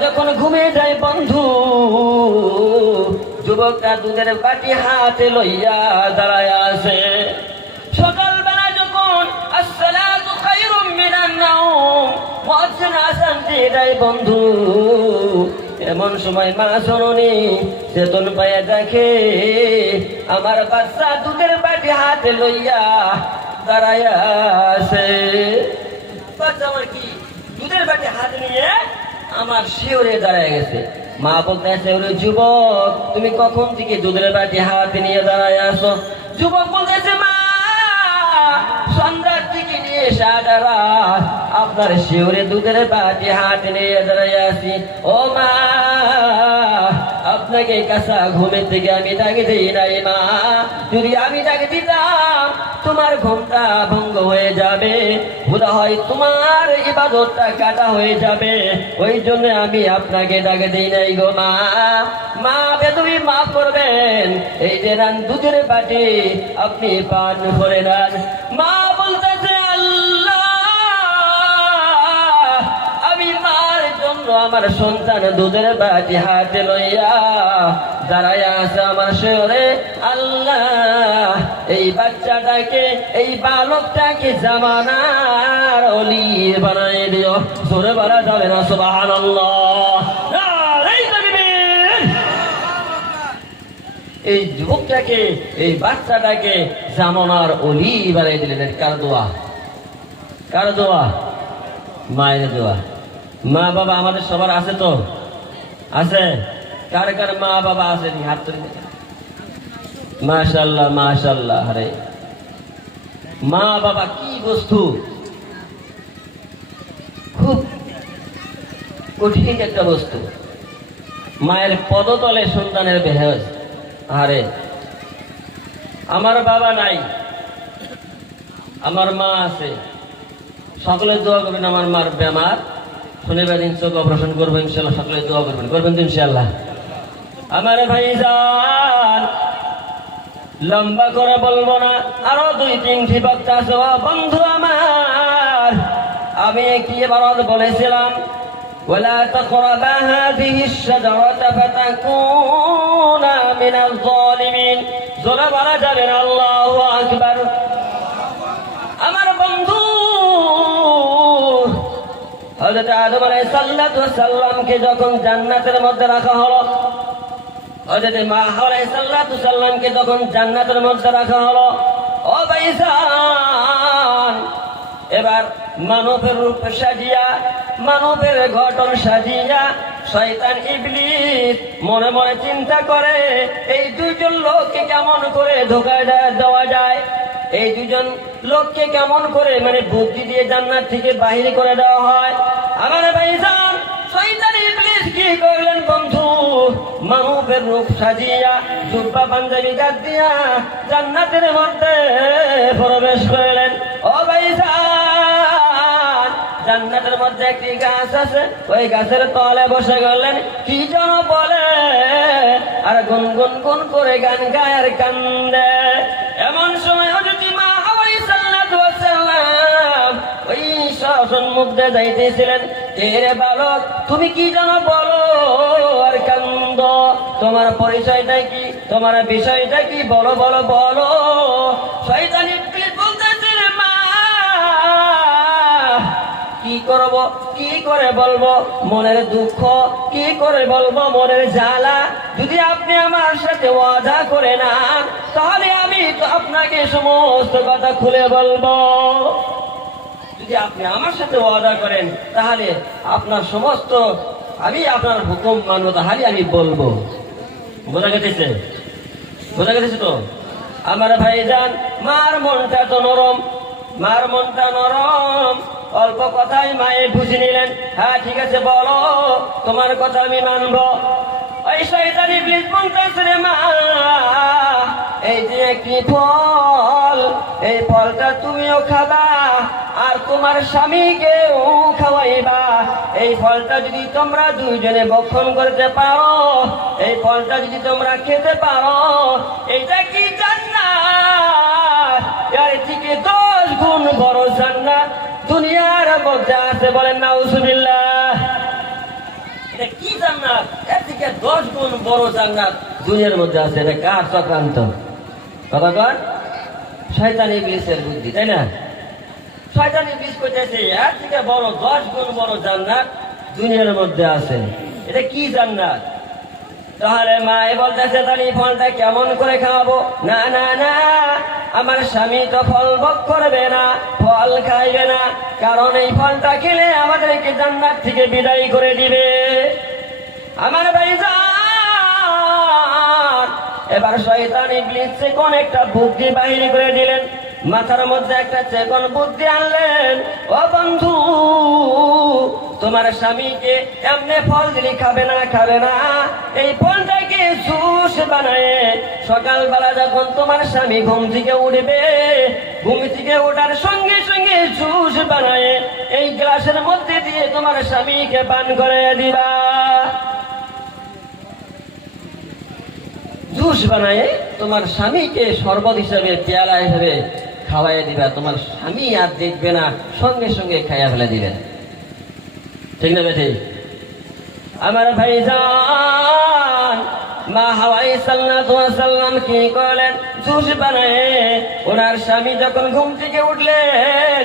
যখন ঘুমিয়ে যায় বন্ধু, যুবকটা দুধের বাটি হাতে লইয়া দাঁড়ায় আছে। সকালবেলা যখন আসসালাতু খায়রুম মিনান নাওম মুয়াজ্জিন আযান দিয়ে দেয় বন্ধু, এমন সময় মা জননী চেতন পাইয়া দেখে আমার বাচ্চা দুধের বাটি হাতে লইয়া দাঁড়ায় আছে। বাচ্চা আমার কি দুধের বাটি হাতে নিয়ে আমার শিওরে দাঁড়ায় গেছে। মা বলতেছে, ওরে যুবক, তুমি কখন থেকে দুধের বাটি হাতে নিয়ে দাঁড়ায় আসো? যুবক বলতেছে, মা সন্ধ্যার থেকে নিয়ে সারা রাত আপনার শিওরে দুধের বাটি হাতে নিয়ে দাঁড়ায় আসি। ও মা, আপনাকে কাঁচা ঘুমের থেকে আমি ডাকে দিই নাই মা। যদি আমি ডাকে দিতাম তোমার ঘুমটা ভঙ্গ হয়ে যাবে, বোধ হয় তোমার ইবাদতটা কাটা হয়ে যাবে, ওই জন্য আমি আপনাকে ডাকে দিই নাই গো মা। মা তুমি মাফ করবেন, এই যে রান দুধের বাটি আপনি পান করে নেন। মা বলতেছে, আল্লাহ, আমি মার জন্য আমার সন্তান দুধের বাটি হাতে লইয়া দাঁড়ায় আছে আমার শিওরে। আল্লাহ, এই বাচ্চাটাকে, এই বালকটাকে জামানার ওলি বানাই দিও। জোরে বলা যাবে না সুবহানাল্লাহ? এই যুবকটাকে, এই বাচ্চাটাকে জামানার ওলি বানাই দিলেন। কার দোয়া? কার দোয়া? মায়ের দোয়া। মা বাবা আমাদের সবার আছে তো? আছে? কার কার মা বাবা আছে? হাত তুলে। মাশাআল্লাহ, মাশাআল্লাহ। আরে মা বাবা কি বস্তু, খুব কঠিন একটা বস্তু। মায়ের পদতলে সন্তানের বেহেশ। আরে আমার বাবা নাই, আমার মা আছে। সকলে দোয়া করবেন। আমার মার বেমার, শনিবার দিন চোখ অপারেশন করবো ইনশাল্লাহ। সকলে দোয়া করবেন, করবেন তো ইনশাল্লাহ? আমার ভাইজান, লম্বা করে বলবো না, আরো 2-3টি বক্তা আছে। বন্ধু আমার, আমি কি এবার বলেছিলাম, ওয়ালা তাকরাবা হাযিহি আশ-শাজারাতা ফাতাকুনা মিনাল যালিমিন। জোরে বলা যাবে না আল্লাহু আকবার? আমার বন্ধু হযরত আদম আলাইহিস সালামকে যখন জান্নাতের মধ্যে রাখা হলো, হযরত হাওয়া আলাইহিস সালামকে যখন জান্নাতের মধ্যে রাখা হলো, ও ভাইজান, এবার মানবের রূপ সাজিয়া, মানবের গঠন সাজিয়া শয়তান ইবলিস মনে মনে চিন্তা করে, এই দুইজন লোককে কেমন করে ধোঁকা দেওয়া যায়, এই দুজন লোককে কেমন করে মানে বুদ্ধি দিয়ে জান্নাত থেকে বাহির করে দেওয়া হয়। আমার ভাইজান, শয়তান ইবলিস কি করলেন বন্ধু, মানবের রূপ সাজিয়া জুব্বা পাঞ্জাবি গাদ দিয়া জান্নাতের মধ্যে প্রবেশ করলেন। ও ভাইজান, জান্নাতের মধ্যে একটি গাছ আছে, ওই গাছের তলে বসে গেলেন, কি যেন বলে আর গুনগুন গুন করে গান গায় আর কান্দে। এমন সময় হযরত মা হাওয়া আলাইহিস সালাম ওই সম্মুখ দিয়ে যাইতেছিলেন। রে বালক, তুমি কি যেন বলো আর কান্দ, তোমার পরিচয়টা কি, তোমার বিষয়টা কি, বলো বলো বলো। শয়তান ইবলিস বলতেছে, মা কি করব, কি করে বলবো মনের দুঃখ, কি করে বলবো মনের জ্বালা। যদি আপনি আমার সাথে ওয়াদা করে নেন, তাহলে আমি তো আপনাকে সমস্ত কথা খুলে বলবো। যদি আপনি আমার সাথে ওয়াদা করেন, তাহলে আপনার সমস্ত, আমি আপনার হুকুম মানবো, তাহলে আমি বলবো। বোঝা গেছে? বোঝা গেছে তো? আমার ভাইজান, মার মনটা তো নরম, মার মনটা নরম। অল্প কথাই মায়ে বুঝে নিলেন। হ্যাঁ ঠিক আছে, বলো, তোমার কথা আমি মানবো। ওই শয়তান ইবলিস বলতেছে, মা এই যে একটি ফল, এই ফলটা তুমিও খাবা আর তোমার স্বামীকেও খাওয়াইবা। এই ফলটা যদি তোমরা দুইজনে ভক্ষণ করতে পারো, এই ফলটা যদি তোমরা খেতে পারো, এইটা কি জান্নাত, এর থেকে 10 গুণ বড় জান্নাত দুনিয়ার মধ্যে আছে। বলেন নাউজুবিল্লাহ। এটা কি জান্নাত? এর থেকে 10 গুণ বড় জান্নাত দুনিয়ার মধ্যে আছে। এটা কার চক্রান্ত? কথা কর, শয়তান ইবলিসের বুদ্ধি, তাই না? শয়তান ইবলিস কইতেছে এর থেকে বড় 10 গুণ বড় জান্নাত দুনিয়ার মধ্যে আছে। এটা কি জান্নাত? তাহলে মা বলতেছে তাহলে এই ফলটা কেমন করে খাওয়াবো? না না না, আমার স্বামী তো ফল ভোগ করবে না, ফল খাইবে না, কারণ এই ফলটা খেলে আমাদেরকে জান্নাত থেকে বিদায় করে দিবে। আমার ভাইজান, এবার শয়তান ইবলিস কোন একটা বুদ্ধি বাহির করে দিলেন, মাথার মধ্যে একটা চেকন বুদ্ধি আনলেন। ও বন্ধু, তোমার স্বামীকে এমনি ফল দিলে খাবে না, খাবে না, এই ফলটাকে জুস বানায় সকালবেলা যখন তোমার স্বামী ঘুম থেকে উঠবে, ঘুম থেকে ওঠার সঙ্গে সঙ্গে জুস বানায় এই গ্লাসের মধ্যে দিয়ে তোমার স্বামীকে পান করে দিবা। জুস বানায় তোমার স্বামীকে শরবত হিসাবে, পেয়ালা হিসাবে খাওয়াই দিবা। তোমার স্বামী আর দেখবে না, সঙ্গে সঙ্গে খাইয়া ফেলে দিবেন। ঠিক না বেঠি? আমার ভাইজান, মা হাওয়া সাল্লাল্লাহু আলাইহি ওয়াসাল্লাম কি করলেন? জুস বানায় ওনার স্বামী যখন ঘুম থেকে উঠলেন,